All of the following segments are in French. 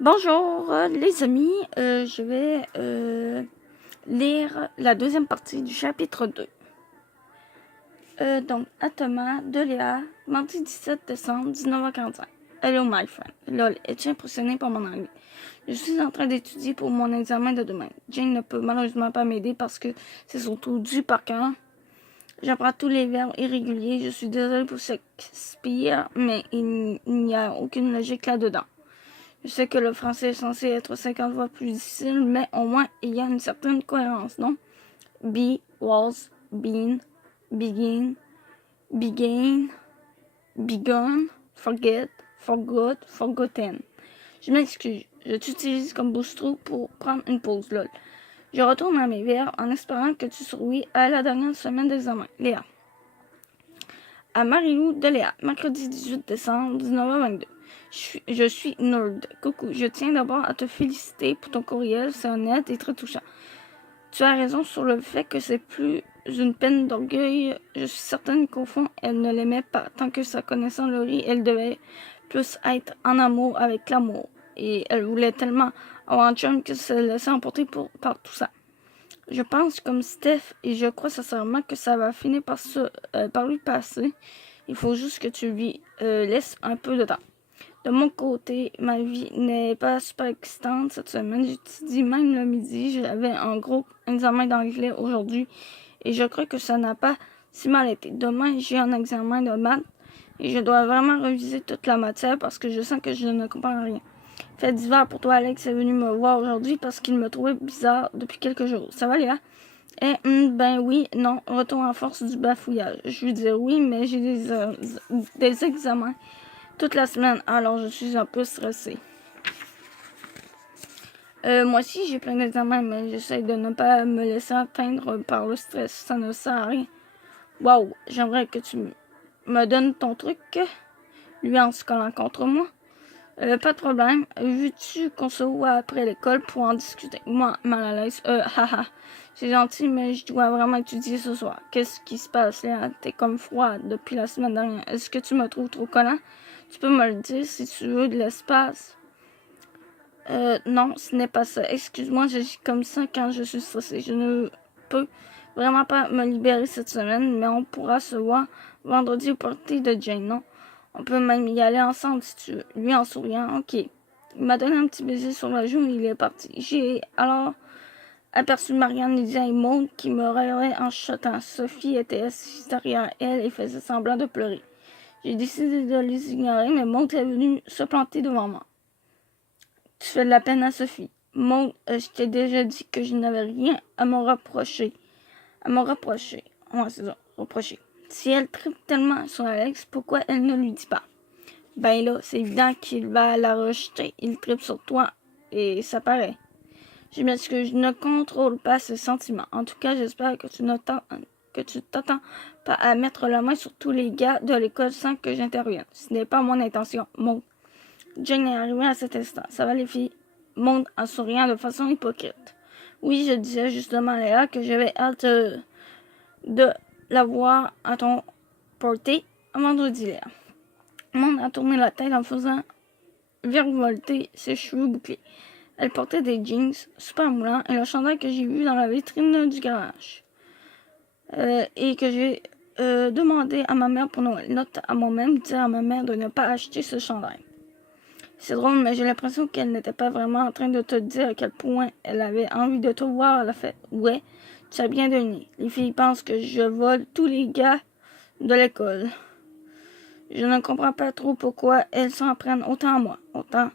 Bonjour les amis, je vais lire la deuxième partie du chapitre 2. Donc, à Thomas de Léa, mardi 17 décembre, 19h45. Hello my friend. Lol, es-tu impressionné par mon anglais? Je suis en train d'étudier pour mon examen de demain. Jane ne peut malheureusement pas m'aider parce que c'est surtout du par cœur. J'apprends tous les verbes irréguliers. Je suis désolée pour Shakespeare, mais il n'y a aucune logique là-dedans. Je sais que le français est censé être 50 fois plus difficile, mais au moins il y a une certaine cohérence, non? Be, was, been, begin, began, begun, forget, forgot, forgotten. Je m'excuse, je t'utilise comme boost-trou pour prendre une pause, lol. Je retourne à mes verbes en espérant que tu survis à la dernière semaine d'examen. Léa. À Marilou de Léa, mercredi 18 décembre, 19h22. Je suis nerd. Coucou, je tiens d'abord à te féliciter pour ton courriel, c'est honnête et très touchant. Tu as raison sur le fait que c'est plus une peine d'orgueil. Je suis certaine qu'au fond, elle ne l'aimait pas. Tant que sa connaissant Laurie, elle devait plus être en amour avec l'amour. Et elle voulait tellement avoir un chum que se laissait emporter par tout ça. Je pense comme Steph et je crois sincèrement que ça va finir par lui passer. Il faut juste que tu lui laisses un peu de temps. De mon côté, ma vie n'est pas super excitante cette semaine. J'étudie même le midi. J'avais un gros examen d'anglais aujourd'hui et je crois que ça n'a pas si mal été. Demain, j'ai un examen de maths et je dois vraiment réviser toute la matière parce que je sens que je ne comprends rien. Fait divers pour toi, Alex est venu me voir aujourd'hui parce qu'il me trouvait bizarre depuis quelques jours. Ça va, Léa? Ben oui, non, retour en force du bafouillage. Je lui dis oui, mais j'ai des examens toute la semaine, alors je suis un peu stressée. Moi aussi, j'ai plein d'examens, mais j'essaie de ne pas me laisser atteindre par le stress. Ça ne sert à rien. Waouh, j'aimerais que tu me donnes ton truc, lui en se collant contre moi. Pas de problème. Veux-tu qu'on se voit après l'école pour en discuter? Moi, mal à l'aise. Haha. C'est gentil, mais je dois vraiment étudier ce soir. Qu'est-ce qui se passe, là? T'es comme froide depuis la semaine dernière. Est-ce que tu me trouves trop collant? Tu peux me le dire si tu veux de l'espace. Non, ce n'est pas ça. Excuse-moi, j'agis comme ça quand je suis stressée. Je ne peux vraiment pas me libérer cette semaine, mais on pourra se voir vendredi au party de Jane, non? On peut même y aller ensemble si tu veux. Lui en souriant, ok. Il m'a donné un petit baiser sur la joue et il est parti. J'ai alors aperçu Marianne, Lydia et Maud qui me regardaient en chuchotant. Sophie était assise derrière elle et faisait semblant de pleurer. J'ai décidé de les ignorer, mais Maud est venue se planter devant moi. Tu fais de la peine à Sophie. Maud, je t'ai déjà dit que je n'avais rien à me reprocher. Ouais, c'est ça, reprocher. Si elle tripe tellement sur Alex, pourquoi elle ne lui dit pas? Ben là, c'est évident qu'il va la rejeter. Il tripe sur toi et ça paraît. Je m'excuse, je ne contrôle pas ce sentiment. En tout cas, j'espère que tu t'attends pas à mettre la main sur tous les gars de l'école sans que j'intervienne. Ce n'est pas mon intention. Maud. Jane est arrivée à cet instant. Ça va les filles? Maud en souriant de façon hypocrite. Oui, je disais justement à Léa que j'avais hâte de la voir à ton portée vendredi, Léa. Maud a tourné la tête en faisant virevolter ses cheveux bouclés. Elle portait des jeans super moulants et le chandail que j'ai vu dans la vitrine du garage. Et que j'ai demandé à ma mère pour Noël. Note à moi-même, dire à ma mère de ne pas acheter ce chandail. C'est drôle, mais j'ai l'impression qu'elle n'était pas vraiment en train de te dire à quel point elle avait envie de te voir à la fête. Ouais, tu as bien deviné. Les filles pensent que je vole tous les gars de l'école. Je ne comprends pas trop pourquoi elles s'en prennent autant à moi. Autant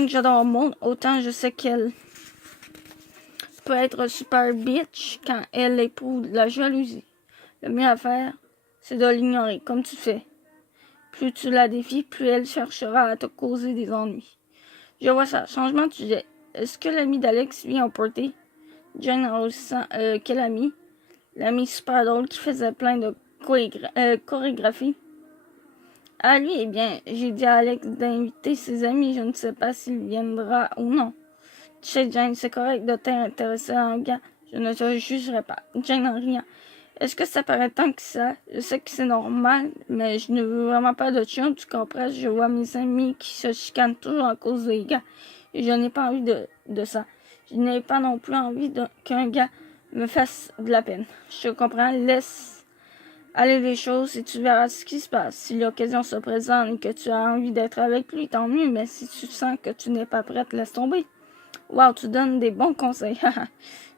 que j'adore le monde, autant je sais qu'elle peut être super bitch quand elle éprouve de la jalousie. Le mieux à faire, c'est de l'ignorer, comme tu fais. Plus tu la défies, plus elle cherchera à te causer des ennuis. Je vois ça. Changement de sujet. Est-ce que l'ami d'Alex vient au party? Jane en réussissant, quel ami? L'ami super drôle qui faisait plein de chorégraphies. Ah lui, eh bien, j'ai dit à Alex d'inviter ses amis. Je ne sais pas s'il viendra ou non. Tu sais, Jane, c'est correct de t'intéresser à un gars. Je ne te jugerai pas. Jane en riant. Est-ce que ça paraît tant que ça? Je sais que c'est normal, mais je ne veux vraiment pas de chien, tu comprends? Je vois mes amis qui se chicanent toujours à cause des gars. Et je n'ai pas envie de ça. Je n'ai pas non plus envie qu'un gars me fasse de la peine. Je comprends, laisse aller les choses et tu verras ce qui se passe. Si l'occasion se présente et que tu as envie d'être avec lui, tant mieux, mais si tu sens que tu n'es pas prête, laisse tomber. Wow, tu donnes des bons conseils.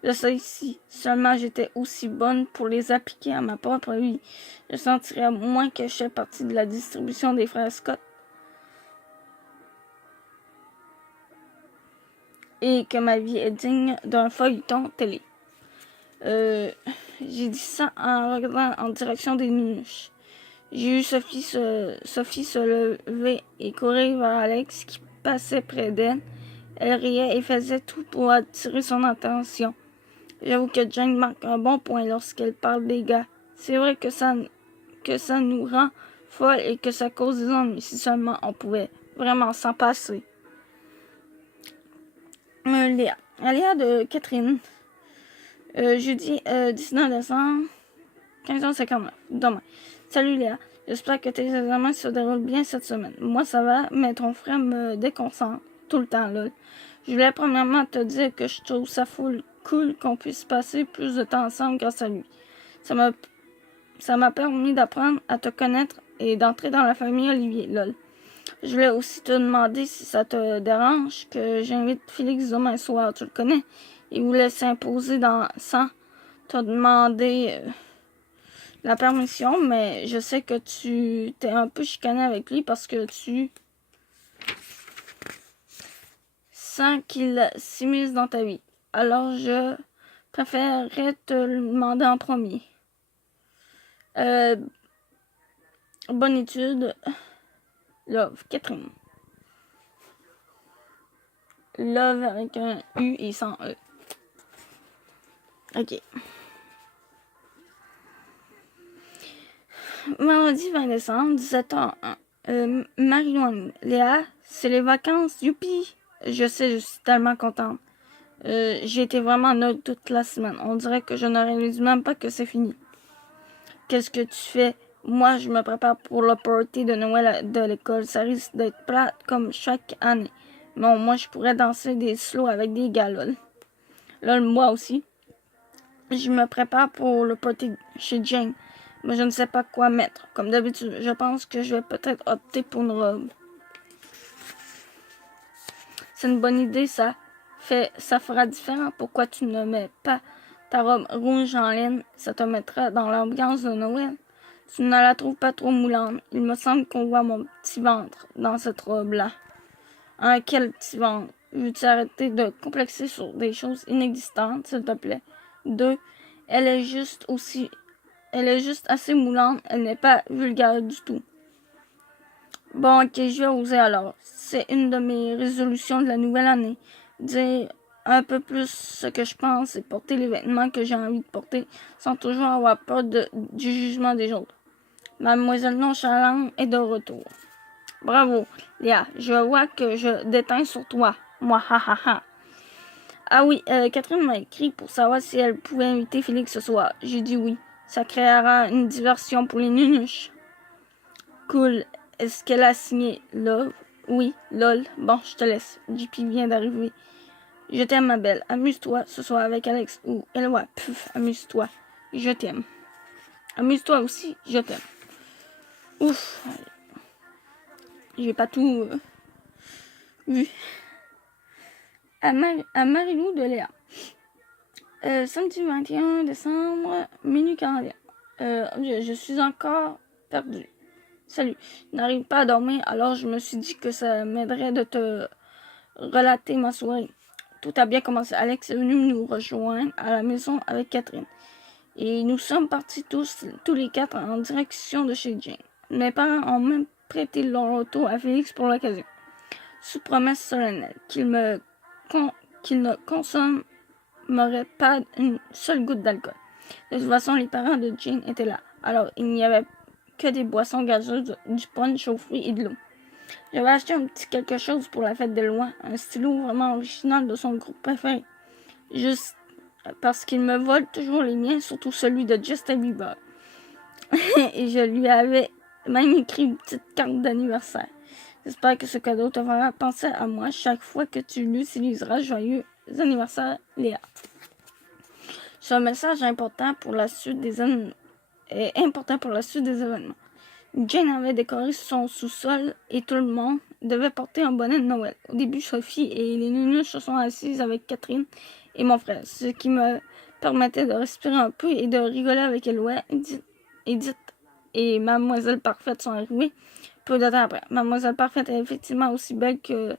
Je sais si seulement j'étais aussi bonne pour les appliquer à ma propre vie. Je sentirais moins que je fais partie de la distribution des frères Scott. Et que ma vie est digne d'un feuilleton télé. J'ai dit ça en regardant en direction des nuages. J'ai eu Sophie se lever et courir vers Alex qui passait près d'elle. Elle riait et faisait tout pour attirer son attention. J'avoue que Jane marque un bon point lorsqu'elle parle des gars. C'est vrai que ça nous rend folles et que ça cause des ennuis. Si seulement on pouvait vraiment s'en passer. Léa. Léa de Catherine. Jeudi 19 décembre, 15h59. Demain. Salut Léa. J'espère que tes examens se déroulent bien cette semaine. Moi, ça va, mais ton frère me déconcentre tout le temps, là. Je voulais premièrement te dire que je trouve ça full cool qu'on puisse passer plus de temps ensemble grâce à lui. Ça m'a permis d'apprendre à te connaître et d'entrer dans la famille Olivier, lol. Je voulais aussi te demander si ça te dérange que j'invite Félix demain soir, tu le connais. Il voulait s'imposer sans te demander la permission, mais je sais que tu t'es un peu chicané avec lui parce que tu sens qu'il s'immisce dans ta vie. Alors je préférerais te le demander en premier. Bonne étude. Love, Catherine. Love avec un U et sans E. Ok. Vendredi 20 décembre, 17h01. Marie-Loine. Léa, c'est les vacances, youpi! Je sais, je suis tellement contente. J'ai été vraiment neutre toute la semaine. On dirait que je ne réalise même pas que c'est fini. Qu'est-ce que tu fais? Moi, je me prépare pour le party de Noël de l'école. Ça risque d'être plate comme chaque année. Mais moi, je pourrais danser des slows avec des gars, lol. Lol, moi aussi. Je me prépare pour le party chez Jane. Mais je ne sais pas quoi mettre. Comme d'habitude, je pense que je vais peut-être opter pour une robe. C'est une bonne idée, ça. Ça fera différent. Pourquoi tu ne mets pas ta robe rouge en laine? Ça te mettra dans l'ambiance de Noël. Tu ne la trouves pas trop moulante. Il me semble qu'on voit mon petit ventre dans cette robe-là. Hein, quel petit ventre? Veux-tu arrêter de complexer sur des choses inexistantes, s'il te plaît? 2. Elle est juste assez moulante. Elle n'est pas vulgaire du tout. Bon, ok, je vais oser alors. C'est une de mes résolutions de la nouvelle année. Dire un peu plus ce que je pense et porter les vêtements que j'ai envie de porter sans toujours avoir peur du jugement des autres. Mademoiselle Nonchalante est de retour. Bravo, Léa. Je vois que je déteins sur toi. Moi, ha ha ha. Ah oui, Catherine m'a écrit pour savoir si elle pouvait inviter Félix ce soir. J'ai dit oui. Ça créera une diversion pour les nunuches. Cool. Est-ce qu'elle a signé Love? Oui, lol. Bon, je te laisse. JP vient d'arriver. Je t'aime, ma belle. Amuse-toi ce soir avec Alex ou Eloi. Puf, amuse-toi. Je t'aime. Amuse-toi aussi. Je t'aime. Ouf. J'ai pas tout vu. À Marilou de Léa. Samedi 21 décembre, minuit 41. Je suis encore perdue. Salut. Je n'arrive pas à dormir, alors je me suis dit que ça m'aiderait de te relater ma soirée. Tout a bien commencé. Alex est venu nous rejoindre à la maison avec Catherine. Et nous sommes partis tous les quatre en direction de chez Jane. Mes parents ont même prêté leur auto à Félix pour l'occasion. Sous promesse solennelle qu'il ne consommerait pas une seule goutte d'alcool. De toute façon, les parents de Jane étaient là. Alors, il n'y avait que des boissons gazeuses, du punch aux fruits et de l'eau. J'avais acheté un petit quelque chose pour la fête d'Eloi, un stylo vraiment original de son groupe préféré. Juste parce qu'il me vole toujours les miens, surtout celui de Justin Bieber. Et je lui avais même écrit une petite carte d'anniversaire. J'espère que ce cadeau te fera penser à moi chaque fois que tu l'utiliseras. Joyeux anniversaire, Léa. Ce message est important pour la suite des événements. Jane avait décoré son sous-sol et tout le monde devait porter un bonnet de Noël. Au début, Sophie et les Nunuches se sont assises avec Catherine et mon frère, ce qui me permettait de respirer un peu et de rigoler avec Éloi. Edith et Mademoiselle Parfaite sont arrivées peu de temps après. Mademoiselle Parfaite est effectivement aussi belle qu'une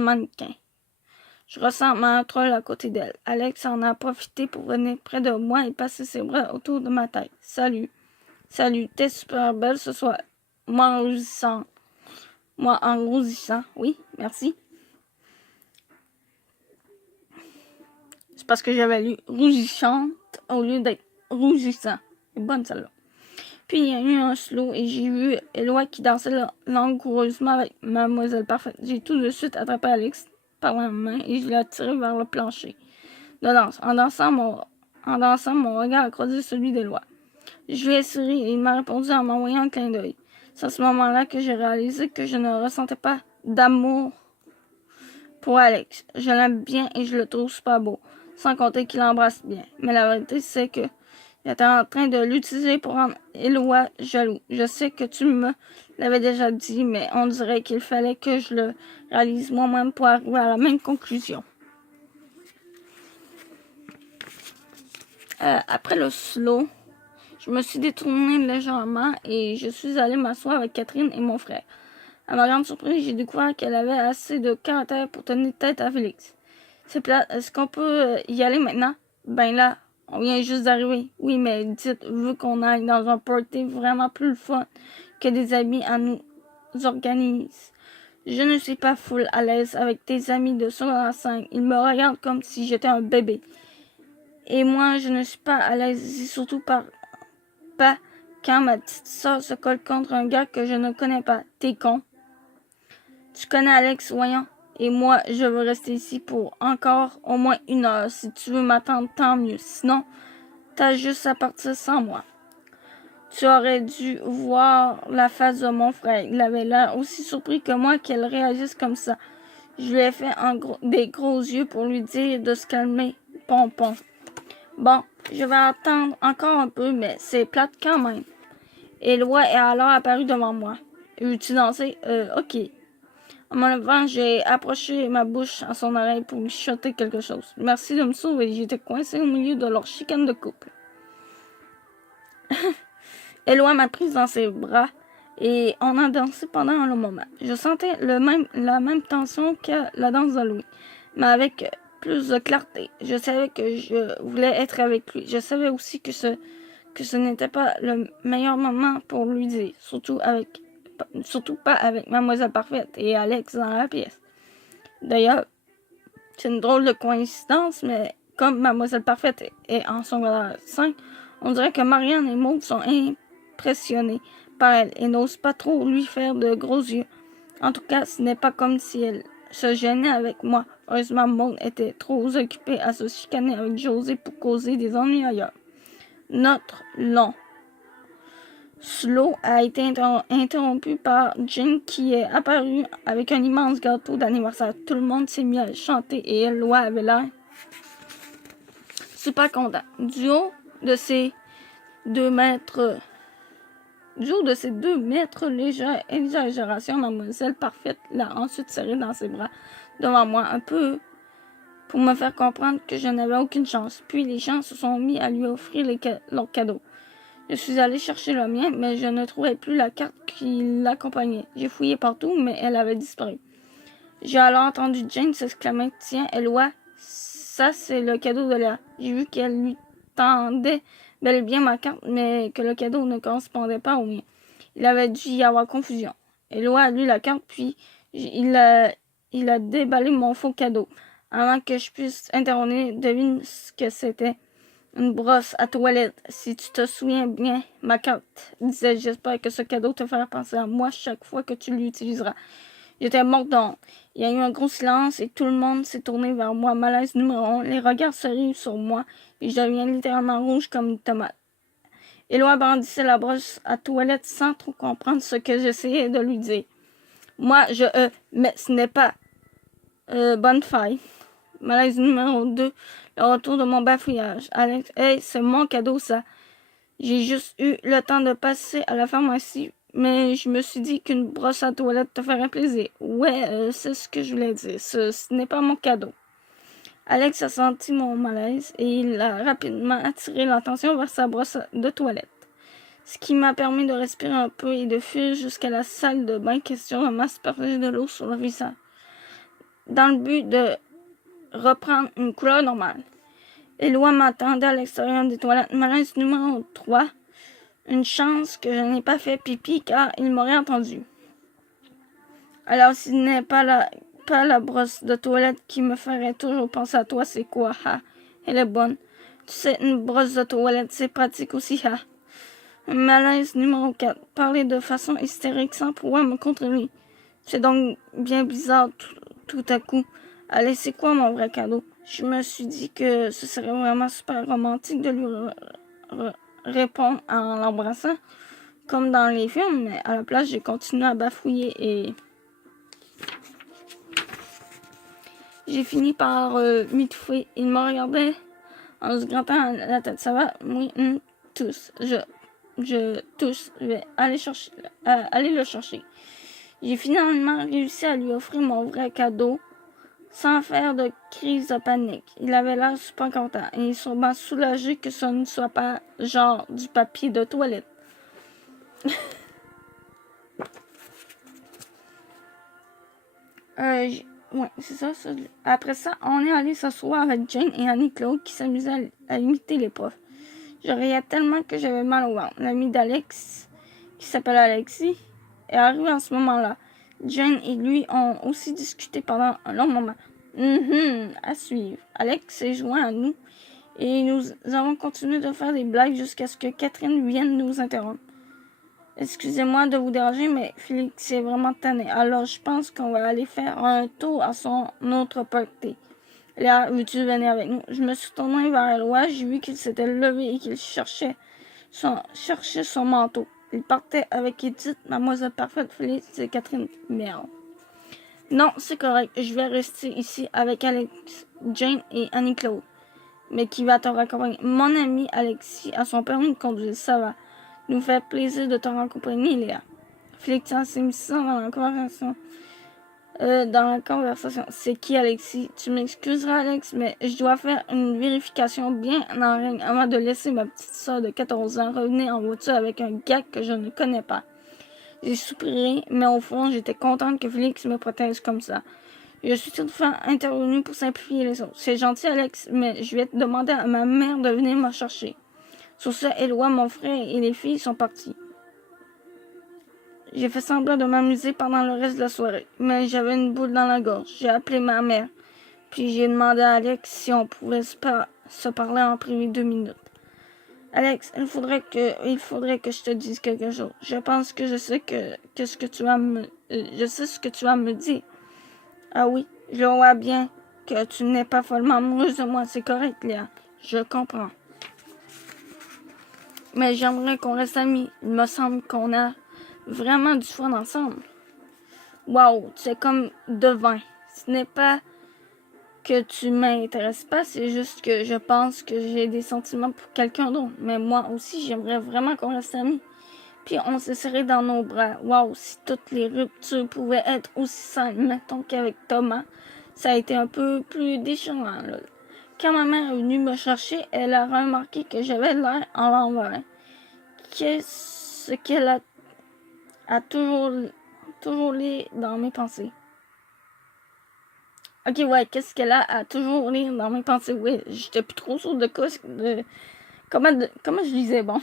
mannequin. Je ressens ma troll à côté d'elle. Alex en a profité pour venir près de moi et passer ses bras autour de ma tête. Salut. Salut, t'es super belle ce soir. Moi en rougissant. Oui, merci. C'est parce que j'avais lu rougissante au lieu d'être rougissant. C'est bonne celle-là. Puis il y a eu un slow et j'ai vu Éloi qui dansait langoureusement avec Mademoiselle Parfaite. J'ai tout de suite attrapé Alex par la main et je l'ai attiré vers le plancher de danse. En dansant, mon regard a croisé celui d'Éloi. Je lui ai souri et il m'a répondu en m'envoyant un clin d'œil. C'est à ce moment-là que j'ai réalisé que je ne ressentais pas d'amour pour Alex. Je l'aime bien et je le trouve super beau, sans compter qu'il l'embrasse bien. Mais la vérité, c'est que il était en train de l'utiliser pour rendre Éloi jaloux. Je sais que tu me l'avais déjà dit, mais on dirait qu'il fallait que je le réalise moi-même pour arriver à la même conclusion. Après le slow, je me suis détournée légèrement et je suis allée m'asseoir avec Catherine et mon frère. À ma grande surprise, j'ai découvert qu'elle avait assez de caractère pour tenir tête à Félix. C'est plate. Est-ce qu'on peut y aller maintenant? Ben là, on vient juste d'arriver. Oui, mais dites, vu qu'on aille dans un party vraiment plus le fun que des amis à nous organise. Je ne suis pas full à l'aise avec tes amis de secondaire 5. Ils me regardent comme si j'étais un bébé. Et moi, je ne suis pas à l'aise, surtout pas quand ma petite soeur se colle contre un gars que je ne connais pas. T'es con. Tu connais Alex, voyons. Et moi, je veux rester ici pour encore au moins 1 heure. Si tu veux m'attendre, tant mieux. Sinon, t'as juste à partir sans moi. Tu aurais dû voir la face de mon frère. Il avait l'air aussi surpris que moi qu'elle réagisse comme ça. Je lui ai fait des gros yeux pour lui dire de se calmer. Pompon. Bon, je vais attendre encore un peu, mais c'est plate quand même. Éloi est alors apparu devant moi. Veux-tu danser? Ok. En me levant, j'ai approché ma bouche à son oreille pour lui chuchoter quelque chose. Merci de me sauver. J'étais coincé au milieu de leur chicane de couple. Éloi m'a prise dans ses bras et on a dansé pendant un long moment. Je sentais la même tension que la danse de Louis, mais avec plus de clarté. Je savais que je voulais être avec lui. Je savais aussi que ce n'était pas le meilleur moment pour lui dire, surtout pas avec Mademoiselle Parfaite et Alex dans la pièce. D'ailleurs, c'est une drôle de coïncidence, mais comme Mademoiselle Parfaite est en secondaire 5, on dirait que Marianne et Maud sont impressionnées par elle et n'osent pas trop lui faire de gros yeux. En tout cas, ce n'est pas comme si elle se gênait avec moi. Heureusement, Maud était trop occupée à se chicaner avec José pour causer des ennuis ailleurs. Notre long slow a été interrompu par Jane qui est apparue avec un immense gâteau d'anniversaire. Tout le monde s'est mis à chanter et Éloi avait l'air super content. Du haut de ces 2 mètres légère exagération, Mademoiselle Parfaite l'a ensuite serré dans ses bras devant moi un peu pour me faire comprendre que je n'avais aucune chance. Puis les gens se sont mis à lui offrir leurs cadeaux. Je suis allée chercher le mien, mais je ne trouvais plus la carte qui l'accompagnait. J'ai fouillé partout, mais elle avait disparu. J'ai alors entendu Jane s'exclamer « Tiens, Éloi, ça c'est le cadeau de Léa. » J'ai vu qu'elle lui tendait bel et bien ma carte, mais que le cadeau ne correspondait pas au mien. Il avait dû y avoir confusion. Éloi a lu la carte, puis il a déballé mon faux cadeau. Avant que je puisse intervenir, devine ce que c'était. Une brosse à toilette. Si tu te souviens bien, ma carte disait « J'espère que ce cadeau te fera penser à moi chaque fois que tu l'utiliseras. » J'étais morte de honte. Il y a eu un gros silence et tout le monde s'est tourné vers moi. Malaise numéro 1. Les regards se rivent sur moi et je deviens littéralement rouge comme une tomate. Éloi brandissait la brosse à toilette sans trop comprendre ce que j'essayais de lui dire. Moi, mais ce n'est pas. Bonne faille. Malaise numéro 2. Le retour de mon bafouillage. Alex, hey, c'est mon cadeau, ça. J'ai juste eu le temps de passer à la pharmacie, mais je me suis dit qu'une brosse à toilette te ferait plaisir. Ouais, c'est ce que je voulais dire. Ce n'est pas mon cadeau. Alex a senti mon malaise et il a rapidement attiré l'attention vers sa brosse de toilette. Ce qui m'a permis de respirer un peu et de fuir jusqu'à la salle de bain question de m'asperger de l'eau sur le visage. Dans le but de reprendre une couleur normale. Éloi m'attendait à l'extérieur des toilettes. Malaise numéro 3. Une chance que je n'ai pas fait pipi car il m'aurait entendu. Alors s'il n'est pas la brosse de toilette qui me ferait toujours penser à toi, c'est quoi? Ha, elle est bonne. Tu sais, une brosse de toilette, c'est pratique aussi, ha. Malaise numéro 4. Parler de façon hystérique sans pouvoir me contrôler. C'est donc bien bizarre tout à coup. Allez, c'est quoi mon vrai cadeau? Je me suis dit que ce serait vraiment super romantique de lui répondre en l'embrassant, comme dans les films, mais à la place, j'ai continué à bafouiller et j'ai fini par m'étouffer. Il me regardait en se grattant la tête. Ça va? Oui, tous. Je tousse. Je vais aller le chercher. J'ai finalement réussi à lui offrir mon vrai cadeau sans faire de crise de panique. Il avait l'air super content et sûrement soulagé que ce ne soit pas genre du papier de toilette. Ouais, c'est ça. Après ça, on est allé s'asseoir avec Jane et Annie-Claude qui s'amusaient à imiter les profs. Je riais tellement que j'avais mal au ventre. L'ami d'Alex, qui s'appelle Alexis, est arrivé en ce moment-là. Jane et lui ont aussi discuté pendant un long moment. À suivre. Alex s'est joint à nous et nous avons continué de faire des blagues jusqu'à ce que Catherine vienne nous interrompre. Excusez-moi de vous déranger, mais Félix est vraiment tanné. Alors je pense qu'on va aller faire un tour à son autre party. Léa, veux-tu venir avec nous? Je me suis tournée vers Éloi, j'ai vu qu'il s'était levé et qu'il cherchait son manteau. Il partait avec Edith, Mademoiselle Parfaite, Félix et Catherine. Merde. Non, c'est correct. Je vais rester ici avec Alex, Jane et Annie-Claude. Mais qui va te raccompagner? Mon ami Alexis a son permis de conduire, ça va. Nous fait plaisir de te rencontrer, Léa. Félix s'est mis dans la conversation. C'est qui, Alexis? Tu m'excuseras, Alex, mais je dois faire une vérification bien en règle avant de laisser ma petite sœur de 14 ans revenir en voiture avec un gars que je ne connais pas. J'ai soupiré, mais au fond, j'étais contente que Félix me protège comme ça. Je suis toutefois intervenue pour simplifier les choses. C'est gentil, Alex, mais je vais te demander à ma mère de venir me chercher. Sur ce, Éloi, mon frère et les filles sont partis. J'ai fait semblant de m'amuser pendant le reste de la soirée, mais j'avais une boule dans la gorge. J'ai appelé ma mère, puis j'ai demandé à Alex si on pouvait se parler en privé 2 minutes. Alex, il faudrait que je te dise quelque chose. Je pense que je sais ce que tu vas me dire. Ah oui, je vois bien que tu n'es pas follement amoureuse de moi. C'est correct, Léa. Je comprends. Mais j'aimerais qu'on reste amis. Il me semble qu'on a vraiment du fun ensemble. Wow, c'est comme de vin. Ce n'est pas que tu m'intéresses pas, c'est juste que je pense que j'ai des sentiments pour quelqu'un d'autre. Mais moi aussi, j'aimerais vraiment qu'on reste amis. Puis on se serrait dans nos bras. Wow, si toutes les ruptures pouvaient être aussi simples, mettons qu'avec Thomas, ça a été un peu plus déchirant, là. Quand ma mère est venue me chercher, elle a remarqué que j'avais l'air en l'envers. Qu'est-ce qu'elle a toujours lire dans mes pensées. Ok, ouais, qu'est-ce qu'elle a à toujours lire dans mes pensées? Oui, j'étais plus trop sûre de quoi, comment je lisais, bon.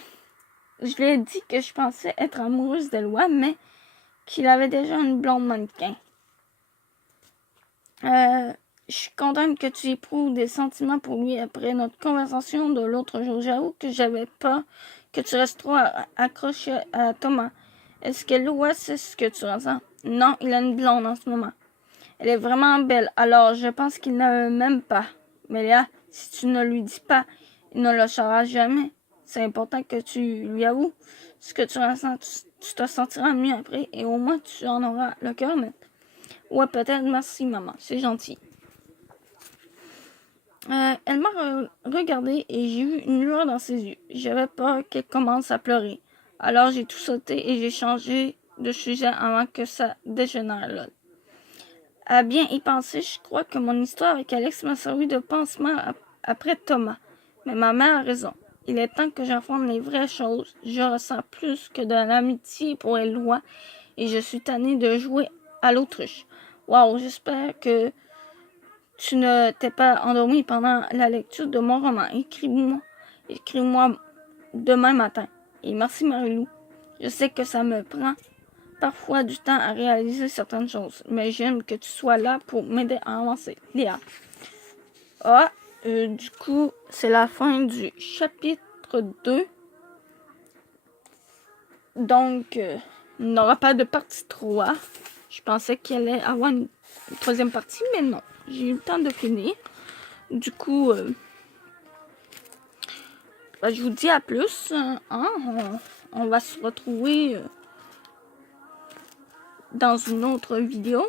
Je lui ai dit que je pensais être amoureuse d'Éloi, mais qu'il avait déjà une blonde mannequin. Je suis contente que tu éprouves des sentiments pour lui après notre conversation de l'autre jour. J'avoue que j'avais peur que tu restes trop accroché à Thomas. Est-ce que Loa sait ce que tu ressens? Non, il a une blonde en ce moment. Elle est vraiment belle, alors je pense qu'il ne m'aime pas. Mais là, si tu ne lui dis pas, il ne le saura jamais. C'est important que tu lui avoues. ce que tu ressens, tu te sentiras mieux après et au moins tu en auras le cœur net. Ouais, peut-être. Merci, maman. C'est gentil. Elle m'a regardé et j'ai vu une lueur dans ses yeux. J'avais peur qu'elle commence à pleurer. Alors j'ai tout sauté et j'ai changé de sujet avant que ça dégénère là. À bien y penser, je crois que mon histoire avec Alex m'a servi de pansement après Thomas. Mais ma mère a raison. Il est temps que j'affronte les vraies choses. Je ressens plus que de l'amitié pour Éloi et je suis tannée de jouer à l'autruche. Wow, j'espère que tu ne t'es pas endormi pendant la lecture de mon roman. Écris-moi demain matin. Et merci Marilou. Je sais que ça me prend parfois du temps à réaliser certaines choses, mais j'aime que tu sois là pour m'aider à avancer. Léa. Ah, du coup, c'est la fin du chapitre 2. Donc, il n'y aura pas de partie 3. Je pensais qu'il allait avoir une troisième partie, mais non. J'ai eu le temps de finir. Du coup, je vous dis à plus. On va se retrouver dans une autre vidéo.